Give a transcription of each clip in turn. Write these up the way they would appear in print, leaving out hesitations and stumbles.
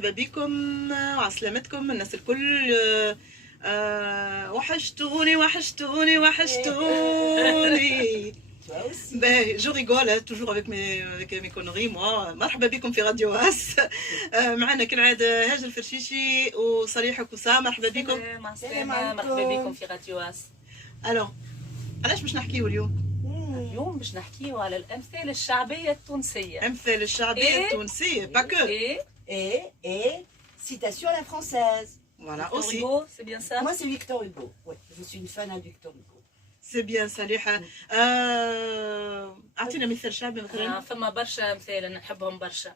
مرحبا بكم وعسلامتكم الناس الكل. وحشتوني وحشتوني وحشتوني. Ben, je rigole toujours avec mes conneries moi. مرحبا بكم في راديو واس. معنا كالعادة هاجر الفرشيشي وصريح كوسا. مرحبا بكم. مرحبا بكم في راديو واس. الو علاش باش نحكيو اليوم؟ اليوم باش نحكيو على الامثال الشعبيه التونسيه. امثال الشعبيه التونسيه با كو. Et citation à la française. Voilà Victor aussi. Hugo, c'est bien ça? Moi, c'est Victor Hugo. Ouais, je suis une fan de Victor Hugo. C'est bien صالحة. أعطينا مثال شعبي مثلا. فما برشا أمثال نحبهم برشا.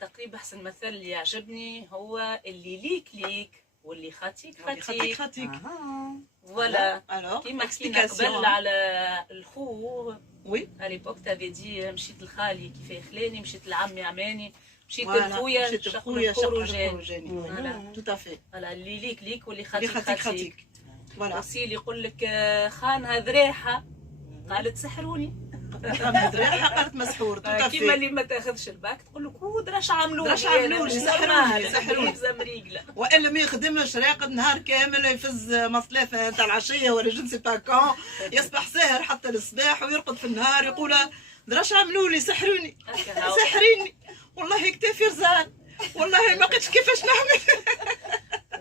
تقريبا أحسن مثل اللي يعجبني هو اللي ليك ليك واللي خاطيك خاطيك. خاطيك. فوالا. Alors, كيما حكينا قبل على الخو. Oui. À l'époque t'avais dit مشيت لخالي كيف خلاني، مشيت لعمي عماني، مشيت لخويا شقر جاني. Tout à fait. فوالا اللي ليك ليك واللي خاطيك خاطيك خاطيك. Voilà. aussi اللي يقول لك خانها ذريحه قالت سحروني. قالت مسحور. Tout à كيما fait. اللي ما تاخذش الباك تقول لك دراش عملوا دراش عملوا لي سحروني زمريقله. والا ما يخدمش راقد نهار كامل يفز مصلافه تاع العشيه ولا جو نسي با كون، يصبح ساهر حتى الصباح ويرقد في النهار يقول دراش عملوا لي سحروني سحريني والله كتافي رزان والله ما لقيتش كيفاش نعمل.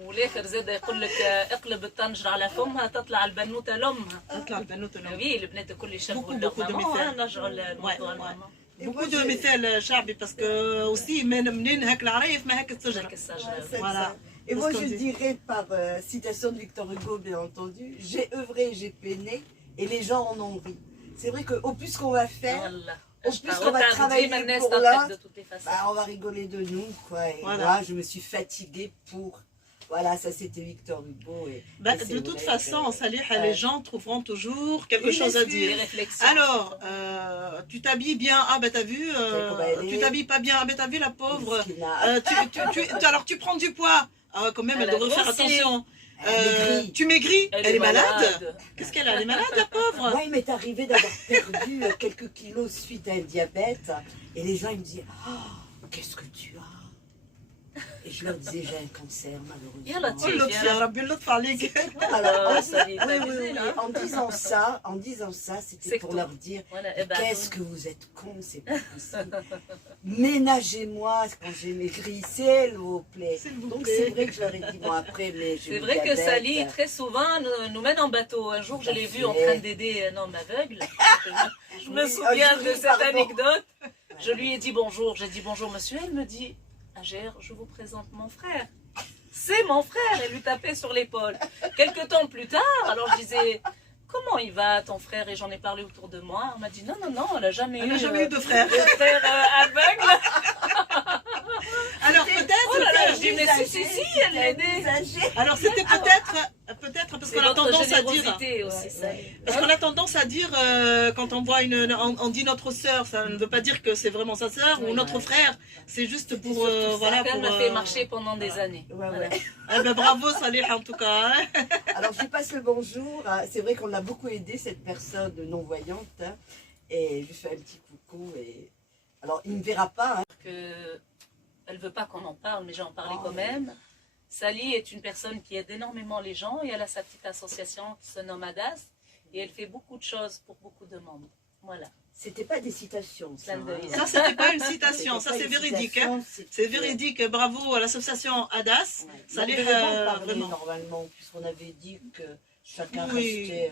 والاخر زاد يقول لك اقلب الطنجره على فمها تطلع البنوته لامها. تطلع البنوته لامها. وي البنات الكل يشبهوا beaucoup de مثال. نرجعوا للموضوع الماما. beaucoup de مثال شعبي باسكو اوسي منين هاك العرايف ما هاك الشجره. Voilà. Et moi, je dirais par citation de Victor Hugo, bien entendu, j'ai œuvré, j'ai peiné, et les gens en ont ri. C'est vrai qu'au plus qu'on va faire, au plus qu'on va travailler pour l'un, bah, on va rigoler de nous, quoi. Et moi, je me suis fatiguée pour... Voilà, ça c'était Victor Hugo. Bah, de toute façon, Saliha, les gens trouveront toujours quelque chose à dire. Alors, tu t'habilles bien, ah ben t'as vu, tu t'habilles pas bien, ah ben t'as vu la pauvre. Alors tu prends du poids, quand même elle devrait faire attention. Tu maigris, elle est malade. Qu'est-ce qu'elle a? Elle est malade la pauvre. Moi il m'est arrivé d'avoir perdu quelques kilos suite à un diabète. Et les gens ils me disaient, oh, qu'est-ce que tu as? Et je leur disais, j'ai un cancer, malheureusement. Alors, en disant ça, c'était pour leur dire, qu'est-ce que vous êtes cons, c'est pas possible. Ménagez-moi quand j'ai maigri, s'il vous plaît. Donc c'est vrai que je leur ai dit, bon après, mais c'est vrai que Sally, très souvent, nous mène en bateau. Un jour, je l'ai vu en train d'aider un homme aveugle. Je me souviens de cette anecdote. Je lui ai dit bonjour, j'ai dit bonjour monsieur, elle me dit, Agère, je vous présente mon frère. C'est mon frère. Elle lui tapait sur l'épaule. Quelques temps plus tard, alors je disais, comment il va ton frère? Et j'en ai parlé autour de moi. On m'a dit, non, non, non, elle n'a jamais eu de frère. De frère aveugle. Alors peut-être... Oh là là, je dis, mais si, elle l'a aidé. Alors c'était peut-être parce qu'on a tendance à dire... aussi, ça. Parce qu'on a tendance à dire, quand on voit on dit notre sœur, ça ne veut pas dire que c'est vraiment sa sœur, ou notre frère, c'est juste pour... voilà, ça m'a fait marcher pendant des années. Ouais. Eh ben, bravo Salih en tout cas. Alors je lui passe le bonjour, c'est vrai qu'on l'a beaucoup aidé cette personne non-voyante, hein, et je lui fais un petit coucou, et... Alors il ne me verra pas. Hein. Elle veut pas qu'on en parle, mais j'en parlais quand même. Sally est une personne qui aide énormément les gens et elle a sa petite association qui se nomme ADAS et elle fait beaucoup de choses pour beaucoup de membres. Voilà. C'était pas des citations. Ça, ça c'était pas une citation, ça c'est véridique. Hein. C'est véridique. Bravo à l'association ADAS. Ça les vraiment. Normalement, puisqu'on avait dit que chacun restait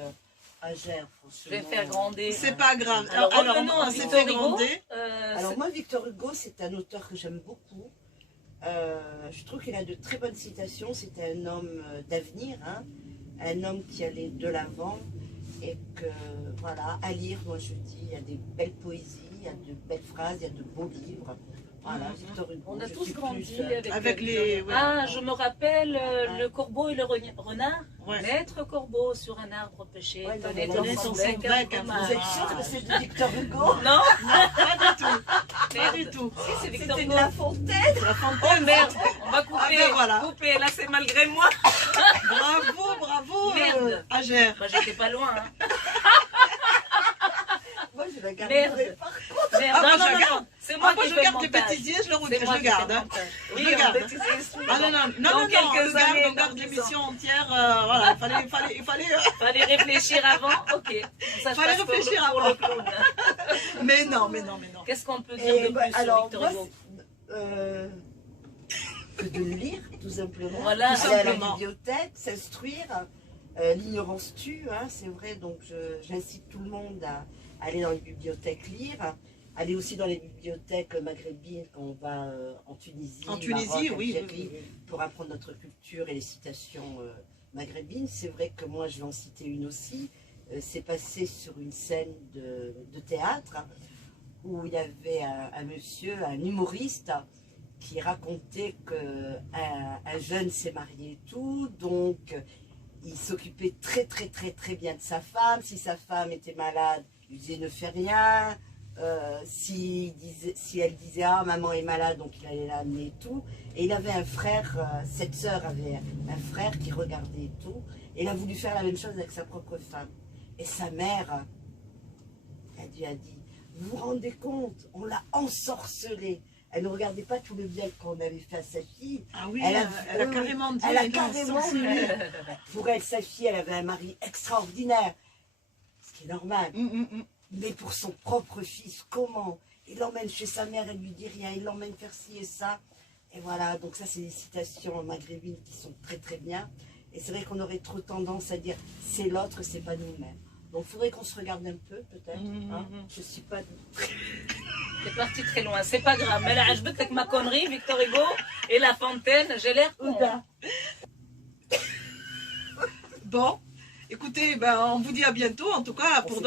Agère. Je vais faire gronder. C'est pas grave. Alors on s'est fait gronder. Alors moi, Victor Hugo, c'est un auteur que j'aime beaucoup. Je trouve qu'il a de très bonnes citations. C'était un homme d'avenir, hein, un homme qui allait de l'avant et que, voilà, à lire, moi je dis, il y a des belles poésies, il y a de belles phrases, il y a de beaux livres. Voilà, Victor Hugo. On a tous grandi avec les... Ouais. Ah, je me rappelle le corbeau et le renard. Ouais. Maître corbeau sur un arbre pêché, tenait dans son bec un fromage. Vous êtes sûr que c'est de Victor Hugo? Non, pas du tout. Pas du tout. Si, c'est Victor Hugo. C'était de La Fontaine. La Fontaine. Oh merde, on va couper. Ah ben voilà. Couper, là c'est malgré moi. Bravo. Merde. Agère. Moi j'étais pas loin. Hein. Moi je la garderai par contre. Merde. Non. C'est moi moi qui je fais le garde les montage. bêtisiers, je C'est moi le qui garde. fais le Hein. montage. Je Oui, le on garde. bêtise. Ah non, non, non, Dans non, quelques années, on garde dans 10 l'émission ans. entière. Voilà, il fallait Fallait réfléchir avant. Ok. Ça, je Fallait passe réfléchir pour avant. le clown. mais non. Qu'est-ce qu'on peut dire de plus sur alors, Victor moi, Hugo? que de le lire, tout simplement. Voilà, aller à la simplement. bibliothèque, s'instruire. L'ignorance tue, hein, c'est vrai, donc j'incite tout le monde à aller dans les bibliothèques lire, aller aussi dans les bibliothèques maghrébines quand on va en Tunisie, En Tunisie, Maroc, oui, Algérie, oui. pour apprendre notre culture et les citations maghrébines. C'est vrai que moi je vais en citer une aussi. C'est passé sur une scène de théâtre où il y avait un monsieur, un humoriste, qui racontait qu'un jeune s'est marié et tout, donc il s'occupait très bien de sa femme. Si sa femme était malade, il disait ne fais rien. Si elle disait ah maman est malade, donc il allait l'amener et tout. Et il avait un frère, cette sœur avait un frère qui regardait et tout. Et il a voulu faire la même chose avec sa propre femme. Et sa mère, elle a dit, vous vous rendez compte, on l'a ensorcelée. Elle ne regardait pas tout le bien qu'on avait fait à sa fille. Ah oui, elle a carrément dit. Elle a carrément dit. Pour elle, sa fille, elle avait un mari extraordinaire. Ce qui est normal. Mais pour son propre fils, comment? Il l'emmène chez sa mère, elle lui dit rien. Il l'emmène faire ci et ça. Et voilà, donc ça, c'est des citations maghrébines qui sont très bien. Et c'est vrai qu'on aurait trop tendance à dire c'est l'autre, c'est pas nous-mêmes. Donc il faudrait qu'on se regarde un peu, peut-être. Hein? Je ne suis pas... C'est parti très loin, c'est pas grave. Mais là, je veux avec ma connerie, Victor Hugo et La Fontaine, j'ai l'air con. Bon, écoutez, ben, on vous dit à bientôt, en tout cas, pour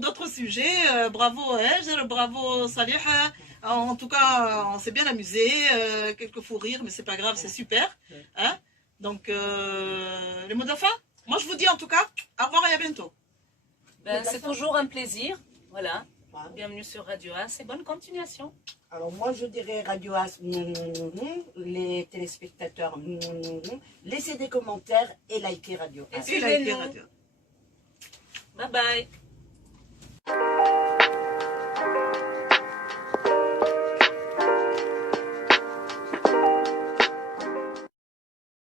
d'autres sujets. Bravo Ejder, bravo Salih. En tout cas, on s'est bien amusé. Quelques fous rires, mais c'est pas grave, c'est super. Hein? Donc, les mots de la fin? Moi, je vous dis en tout cas, au revoir et à bientôt. Ben, c'est toujours un plaisir. Voilà. Bienvenue sur Radio As et bonne continuation. Alors moi je dirais Radio As, les téléspectateurs, laissez des commentaires et likez Radio As. Et suivez-nous. Bye bye.